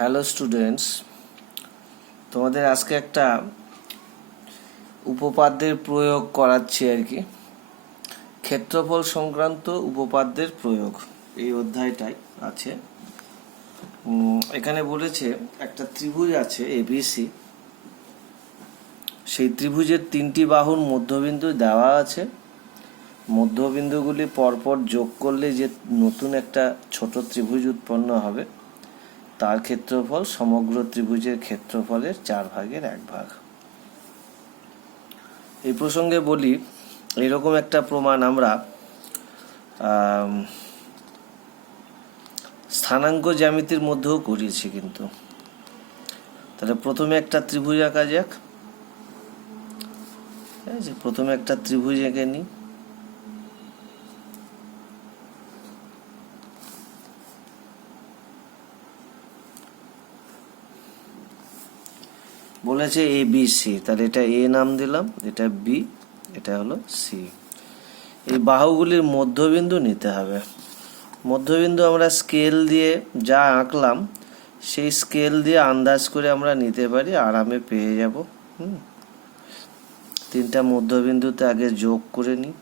Hello students, তোমাদের আজকে একটা উপপাদ্যের প্রয়োগ করাচ্ছি আর কি। ক্ষেত্রফল সংক্রান্ত উপপাদ্যের প্রয়োগ এই অধ্যায়টাই আছে। এখানে বলেছে একটা ত্রিভুজ আছে এবিসি, সেই ত্রিভুজের তিনটি বাহুর মধ্যবিন্দু দেওয়া আছে। মধ্যবিন্দুগুলি পরপর যোগ করলে যে নতুন একটা ছোট ত্রিভুজ উৎপন্ন হবে তার ক্ষেত্রফল সমগ্র ত্রিভুজের ক্ষেত্রফলের 4/1 এই প্রসঙ্গে বলি, এরকম একটা প্রমাণ আমরা স্থানাঙ্ক জ্যামিতির মধ্যেও করিয়েছি কিন্তু। তাহলে প্রথমে একটা ত্রিভুজ আঁকা যাক। ঠিক আছে, প্রথমে একটা ত্রিভুজ এঁকে নিই। বলেছে এ বি সি, তাহলে এটা এ নাম দিলাম, এটা বি, এটা হলো সি। এই বাহুগুলির মধ্যবিন্দু নিতে হবে। মধ্যবিন্দু আমরা স্কেল দিয়ে যা আঁকলাম সেই স্কেল দিয়ে আন্দাজ করে আমরা নিতে পারি, আরামে পেয়ে যাব। তিনটা মধ্যবিন্দুতে আগে যোগ করে নিই।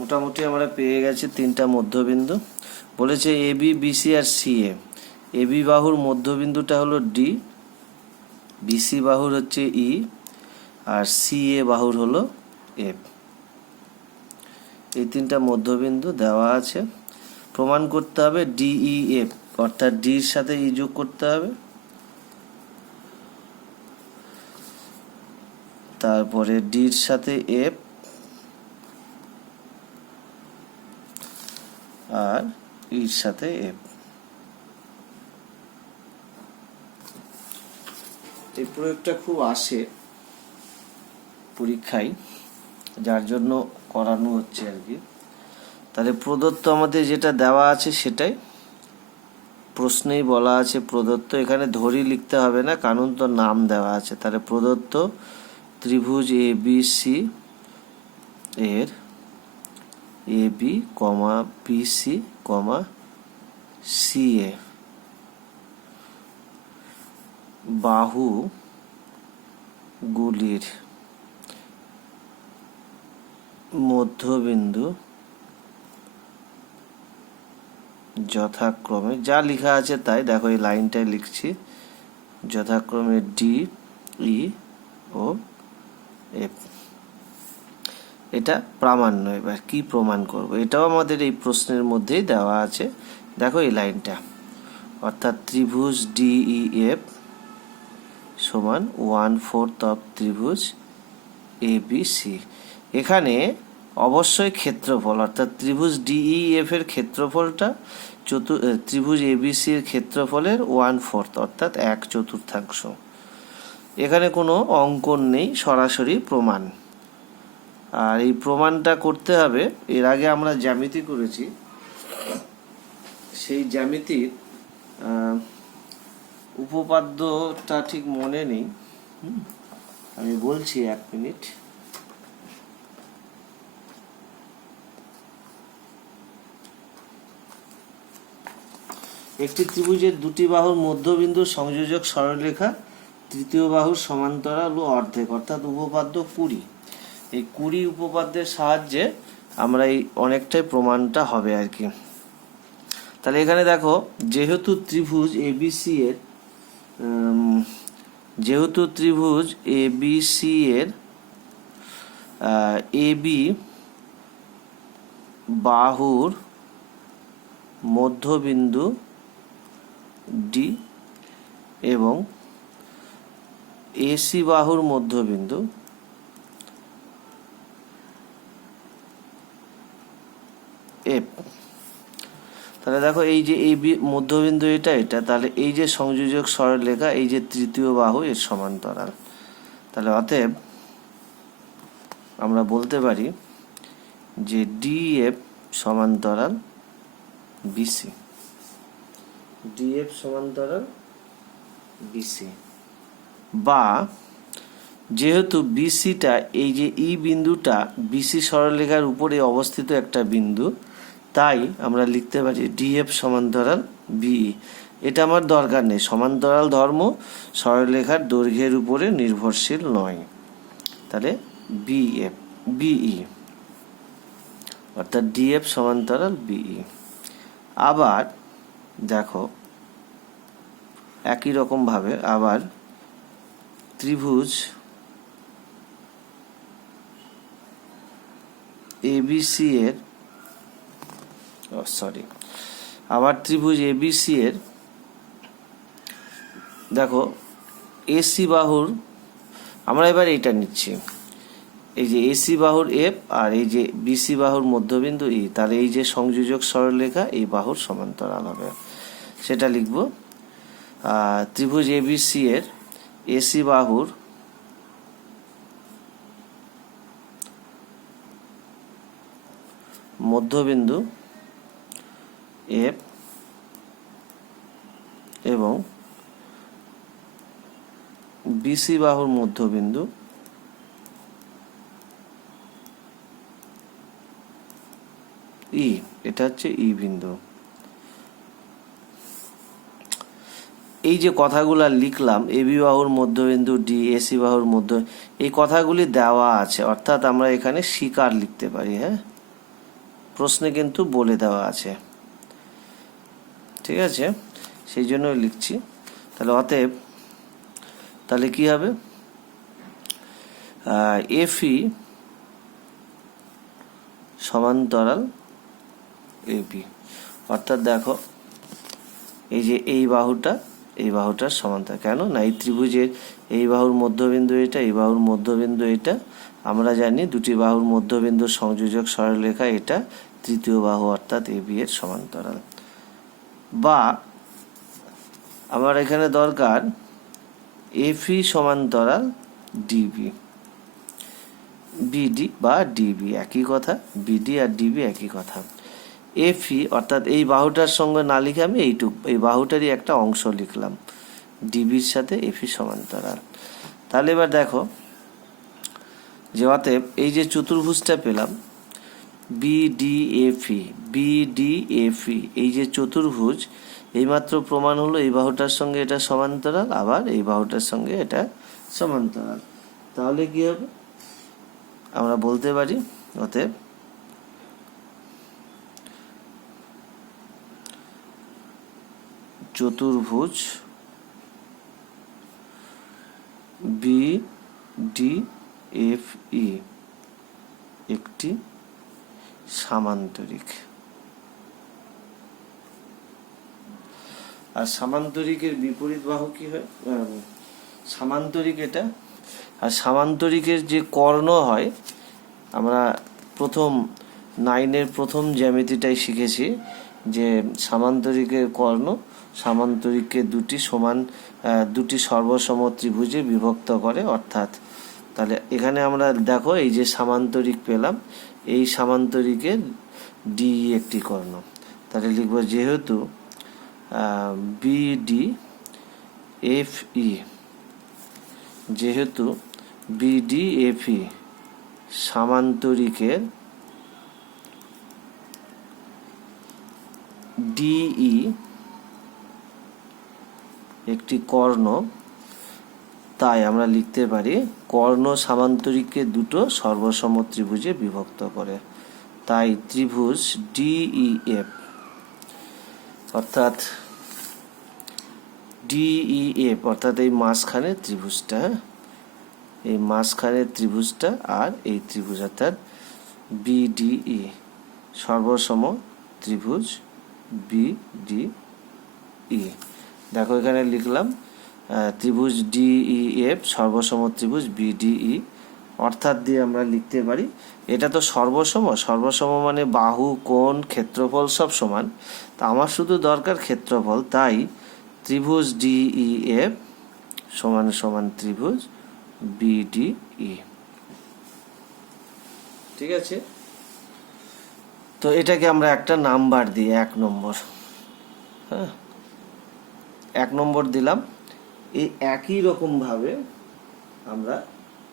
মোটামুটি আমরা পেয়ে গেছি তিনটা মধ্যবিন্দু। বলেছে A B, BC R C A. A B বাহুর মধ্যবিন্দুটা হলো ডি, বিসি বাহুর হচ্ছে ই, আর সি এ বাহুর হলো এফ। এই তিনটা মধ্যবিন্দু দেওয়া আছে। প্রমাণ করতে হবে ডিই এফ, অর্থাৎ ডির সাথে ই যোগ করতে হবে। তারপরে ডির সাথে এফ আর ইর সাথে এফ। এই প্রয়োগটা খুব আসে পরীক্ষায়, যার জন্য করানো হচ্ছে আর কি। তাহলে প্রদত্ত আমাদের যেটা দেওয়া আছে সেটাই প্রশ্নেই বলা আছে প্রদত্ত। এখানে ধরি লিখতে হবে না, কারণ তো নাম দেওয়া আছে। তাহলে প্রদত্ত ত্রিভুজ এ বি সি এর A B comma B c comma C এ বাহুগুলির মধ্যবিন্দু যথাক্রমে, যা লেখা আছে তাই দেখো, এই লাইনটাই লিখছি, যথাক্রমে ডি, ই ও এফ। এটা প্রামাণ্য। এবার কি প্রমাণ করব, এটাও আমাদের এই প্রশ্নের মধ্যেই দেওয়া আছে। দেখো এই লাইনটা, অর্থাৎ ত্রিভুজ ডিই এফ সমান 1/4 অফ ত্রিভুজ এ বি সি। এখানে অবশ্যই ক্ষেত্রফল, অর্থাৎ ত্রিভুজ ডিই এফ এর ক্ষেত্রফলটা ত্রিভুজ এবিসি এর ক্ষেত্রফলের 1/4 অর্থাৎ 1/4। এখানে কোনো অঙ্কন নেই, সরাসরি প্রমাণ। আর এই প্রমাণটা করতে হবে, এর আগে আমরা জ্যামিতি করেছি, সেই জ্যামিতির উপপাদ্যটা ঠিক মনে নেই, আমি বলছি 1 মিনিট। একটি ত্রিভুজের দুটি বাহুর মধ্যবিন্দুর সংযোজক সরলরেখা তৃতীয় বাহুর সমান্তরাল ও অর্ধেক, অর্থাৎ উপপাদ্য 20। এই 20 উপপাদ্যের সাহায্যে আমরা এই অনেকটাই প্রমাণটা হবে আর কি। তাহলে এখানে দেখো, যেহেতু ত্রিভুজ এবিসি এর এ বি বাহুর মধ্যবিন্দু ডি এবং এসি বাহুর মধ্যবিন্দু এফ। তাহলে দেখো, এই যে এই মধ্যবিন্দু এটা, তাহলে এই যে সংযোজক সরলরেখা, এই যে তৃতীয় বাহু এর সমান্তরাল। তাহলে অতএব আমরা বলতে পারি যে ডিএফ সমান্তরাল বিসি। ডিএফ সমান্তরাল বিসি, বা যেহেতু বিসিটা এই যে ই বিন্দুটা বিসি সরলরেখার উপরে অবস্থিত একটা বিন্দু, তাই আমরা লিখতে পারি ডিএফ সমান্তরাল বিই। এটা আমার দরকার নেই, সমান্তরাল ধর্ম সরলরেখার দৈর্ঘ্যের উপরে নির্ভরশীল নয়। তাহলে বিএফ বিই অর্থাৎ ডিএফ সমান্তরাল বিই। আবার দেখো একই রকম ভাবে আবার ত্রিভুজ এবিসি এর আবার ত্রিভুজ এবিসি এর দেখো এসি বাহুর, আমরা এবার এটা নিচ্ছি, এই যে এসি বাহুর এফ আর এই যে বিসি বাহুর মধ্যবিন্দু ই, তাহলে এই যে সংযোজক সরলরেখা এই বাহুর সমান্তরাল হবে, সেটা লিখব। ত্রিভুজ এবিসি এর এসি বাহুর মধ্যবিন্দু এফ এবং বিসি বাহুর মধ্যবিন্দু ই, এটা হচ্ছে ই বিন্দু। এই যে কথাগুলো লিখলাম, এবি বাহুর মধ্যবিন্দু ডি, এসি বাহুর মধ্য, এই কথাগুলি দেওয়া আছে, অর্থাৎ আমরা এখানে স্বীকার লিখতে পারি। হ্যাঁ, প্রশ্নে কিন্তু বলে দেওয়া আছে, ঠিক আছে, সেই জন্য লিখছি। তাহলে অতএব তাহলে কি হবে, এফই সমান্তরাল এবি, অর্থাৎ দেখো এই যে এই বাহুটার সমান্তরাল, কেন না এই ত্রিভুজের এই বাহুর মধ্যবিন্দু এটা, এই বাহুর মধ্যবিন্দু এটা, আমরা জানি দুটি বাহুর মধ্যবিন্দুর সংযোজক সরলরেখা এটা, তৃতীয় বাহু অর্থাৎ এবি এর সমান্তরাল। বা আমার এখানে দরকার এফই সমান্তরাল ডিবি, বিডি বা ডিবি একই কথা, বিডি আর ডিবি একই কথা। এফই অর্থাৎ এই বাহুটার সঙ্গে না লিখে আমি এই বাহুটারই একটা অংশ লিখলাম, ডিবির সাথে এফই সমান্তরাল। তাহলে এবার দেখো যে অতএব এই যে চতুর্ভুজটা পেলাম বিডিএফই, বিডিএফই এই যে চতুর্ভুজ, এইমাত্র প্রমাণ হলো এই বাহুটার সঙ্গে এটা সমান্তরাল, আবার এই বাহুটার সঙ্গে এটা সমান্তরাল। তাহলে কি হবে, আমরা বলতে পারি অতএব চতুর্ভুজ বিডিএফই একটি সামান্তরিক। আর সামান্তরিকের বিপরীত বাহু কি হয়, সামান্তরিক এটা। আর সামান্তরিকের যে কর্ণ হয়, আমরা প্রথম 9-এর প্রথম জ্যামিতিটাই শিখেছি যে সামান্তরিকের কর্ণ সামান্তরিককে দুটি সর্বসম ত্রিভুজে বিভক্ত করে, অর্থাৎ তাহলে এখানে আমরা দেখো এই যে সামান্তরিক পেলাম, এই সামান্তরিকের ডি একটি কর্ণ, তাহলে লিখব যেহেতু বিডি এফ ই, যেহেতু বিডিএফই সামান্তরিকের ডিই একটি কর্ণ, তাই আমরা লিখতে পারি কর্ণ সামান্তরিককে দুটো সর্বসম ত্রিভুজে বিভক্ত করে, তাই ত্রিভুজ ডিইএফ অর্থাৎ ডিইএফ অর্থাৎ এই মাঝখানের ত্রিভুজটা, এই মাঝখানের ত্রিভুজটা আর এই ত্রিভুজ অর্থাৎ বিডিই সর্বসম ত্রিভুজ বিডিই। দেখো এখানে লিখলাম ত্রিভুজ ডিইএফ সর্বসম ত্রিভুজ বিডিই, অর্থাৎ দিয়ে আমরা লিখতে পারি এটা তো সর্বসম মানে বাহু, কোণ, ক্ষেত্রফল সব সমান, তা আমার শুধু দরকার ক্ষেত্রফল, তাই ত্রিভুজ ডিইএফ সমান সমান ত্রিভুজ বিডিই। ঠিক আছে, তো এটাকে আমরা একটা নাম্বার দিই 1 নম্বর। হ্যাঁ, 1 নম্বর দিলাম। এই একই রকমভাবে আমরা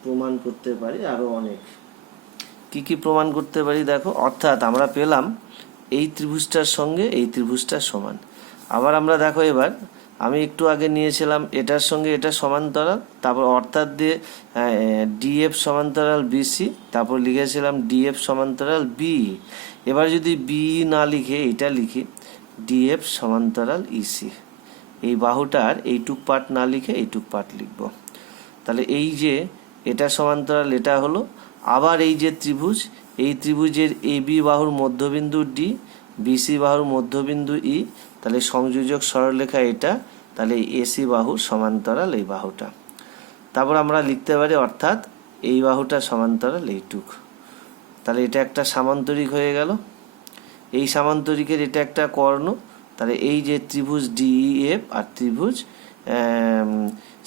প্রমাণ করতে পারি আরও অনেক। কি কি প্রমাণ করতে পারি দেখো, অর্থাৎ আমরা পেলাম এই ত্রিভুজটার সঙ্গে এই ত্রিভুজটার সমান। আবার আমরা দেখো এবার আমি একটু আগে নিয়েছিলাম এটার সঙ্গে এটা সমান্তরাল, তারপর অর্থাৎ দিয়ে ডিএফ সমান্তরাল বিসি, তারপর লিখেছিলাম ডিএফ সমান্তরাল বি। এবার যদি বি না লিখে এটা লিখি ডিএফ সমান্তরাল ইসি, এই বাহুটার এইটুক পার্ট না লিখে এইটুক পার্ট লিখব। তাহলে এই যে এটা সমান্তরাল এটা হলো। আবার এই যে ত্রিভুজ, এই ত্রিভুজের এ বি বাহুর মধ্যবিন্দু ডি, বিসি বাহুর মধ্যবিন্দু ই, তাহলে সংযোজক সরলরেখা এটা, তাহলে এসি বাহুর সমান্তরাল এই বাহুটা। তারপর আমরা লিখতে পারি অর্থাৎ এই বাহুটা সমান্তরাল এইটুক। তাহলে এটা একটা সামান্তরিক হয়ে গেল। এই সামান্তরিকের এটা একটা কর্ণ। তাহলে এই যে ত্রিভুজ ডিইএফ আর ত্রিভুজ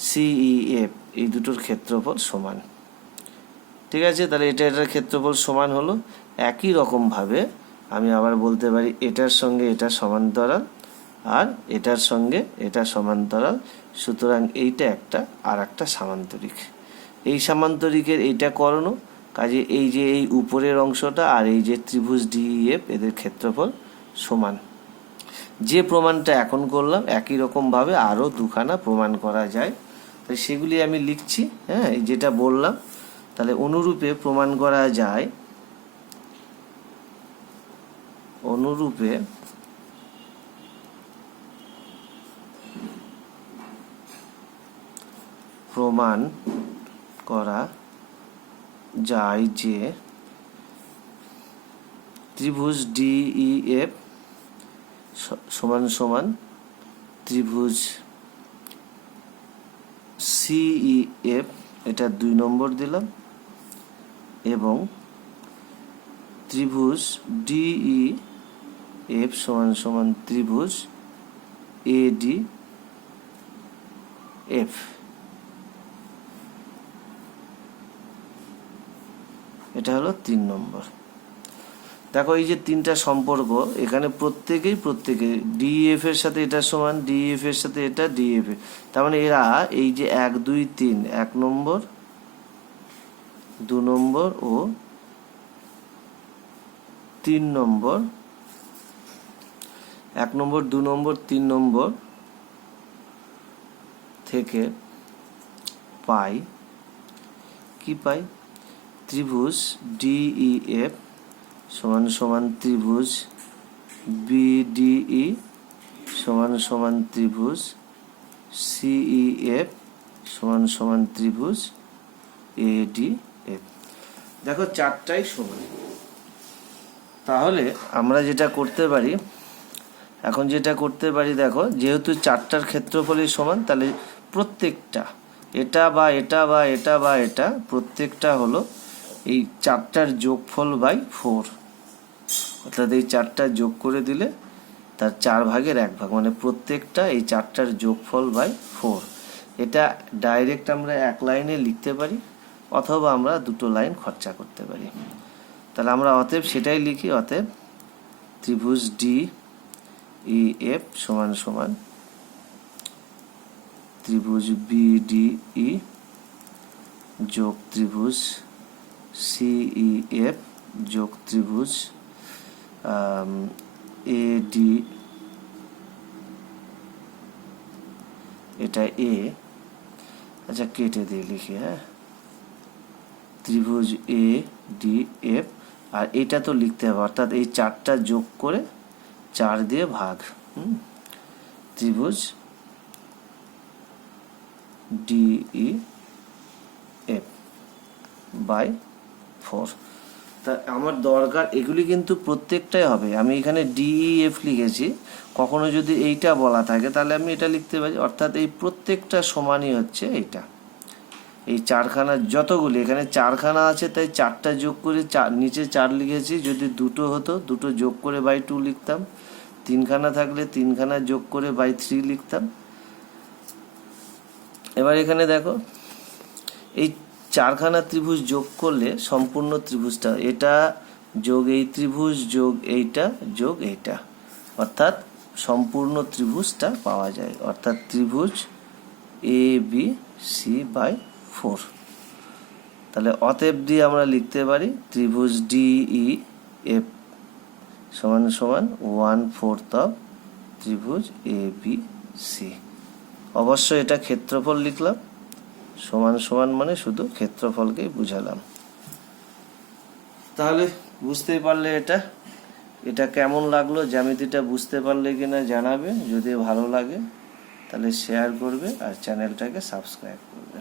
সিইএফ এই দুটোর ক্ষেত্রফল সমান। ঠিক আছে, তাহলে এটার ক্ষেত্রফল সমান হলো। একই রকমভাবে আমি আবার বলতে পারি এটার সঙ্গে এটা সমান্তরাল আর এটার সঙ্গে এটা সমান্তরাল, সুতরাং এইটা একটা আর একটা সামান্তরিক। এই সামান্তরিকের এইটা কর্ণ, কাজে এই যে এই উপরের অংশটা আর এই যে ত্রিভুজ ডিইএফ এদের ক্ষেত্রফল সমান। যে প্রমাণটা এখন করলাম একই রকমভাবে আরও দুখানা প্রমাণ করা যায়, তাই সেগুলি আমি লিখছি। হ্যাঁ, এই যেটা বললাম, তাহলে অনুরূপে প্রমাণ করা যায়, অনুরূপে প্রমাণ করা যায় যে ত্রিভুজ ডিইএফ সমান সমান ত্রিভুজ সিইএফ, এটা 2 নম্বর দিলাম, এবং ত্রিভুজ ডিইএফ সমান সমান ত্রিভুজ এডিএফ, এটা হলো 3 নম্বর। দেখো এই যে তিনটা সম্পর্ক এখানে প্রত্যেকে ডিএফ এর সাথে এটা সমান, ডিএফ এর সাথে এটা ডিএফ, তার মানে এরা এই যে 1 2 3 1 নম্বর 2 নম্বর ও 3 নম্বর, 1 নম্বর 2 নম্বর 3 নম্বর থেকে পাই কি পাই, ত্রিভুজ ডিইএফ সমান সমান ত্রিভুজ বিডিই সমান সমান ত্রিভুজ সিইএফ সমান সমান ত্রিভুজ এডিএফ। দেখো চারটাই সমান। তাহলে আমরা যেটা করতে পারি, এখন যেটা করতে পারি দেখো, যেহেতু চারটার ক্ষেত্রফলই সমান, তাহলে প্রত্যেকটা এটা বা এটা বা এটা বা এটা প্রত্যেকটা হলো এই চারটার যোগফল বাই 4, অর্থাৎ এই চারটা যোগ করে দিলে তার 4 ভাগের 1 ভাগ, মানে প্রত্যেকটা এই চারটার যোগফল বাই 4। এটা ডাইরেক্ট আমরা এক লাইনে লিখতে পারি, অথবা আমরা দুটো লাইন খরচা করতে পারি। তাহলে আমরা অতএব সেটাই লিখি, অতএব ত্রিভুজ ডিইএফ সমান সমান ত্রিভুজ বিডিই যোগ ত্রিভুজ সিইএফ যোগ ত্রিভুজ এডি, এটা এ, আচ্ছা কেটে দিয়ে লিখি, হ্যাঁ, ত্রিভুজ এ ডি এফ, আর এটা তো লিখতে হবে, অর্থাৎ এই চারটা যোগ করে 4 দিয়ে ভাগ, ত্রিভুজ ডিই এফ বাই 4। তা আমার দরকার এগুলি কিন্তু প্রত্যেকটাই হবে। আমি এখানে ডিইএফ লিখেছি, কখনো যদি এইটা বলা থাকে তাহলে আমি এটা লিখতে পারি, অর্থাৎ এই প্রত্যেকটা সমানই হচ্ছে এইটা। এই চারখানার যতগুলি, এখানে 4খানা আছে তাই 4টা যোগ করে নিচে 4 লিখেছি। যদি 2টো হতো 2টো যোগ করে বাই 2 লিখতাম, 3খানা থাকলে 3খানা যোগ করে বাই 3 লিখতাম। এবার এখানে দেখো এই 4খানা ত্রিভুজ যোগ করলে সম্পূর্ণ ত্রিভুজটা, এটা যোগ এই ত্রিভুজ যোগ এইটা যোগ এইটা, অর্থাৎ সম্পূর্ণ ত্রিভুজটা পাওয়া যায়, অর্থাৎ ত্রিভুজ এ বি সি বাই 4। তাহলে অতএব দিয়ে আমরা লিখতে পারি ত্রিভুজ ডি ই এফ সমান সমান 1/4 অফ ত্রিভুজ এ বি সি। অবশ্যই এটা ক্ষেত্রফল লিখলাম, সমান সমান মানে শুধু ক্ষেত্রফলকেই বুঝালাম। তাহলে বুঝতেই পারলে এটা কেমন লাগলো, জ্যামিতিটা বুঝতে পারলে কিনা জানাবে। যদি ভালো লাগে তাহলে শেয়ার করবে আর চ্যানেলটাকে সাবস্ক্রাইব করবে।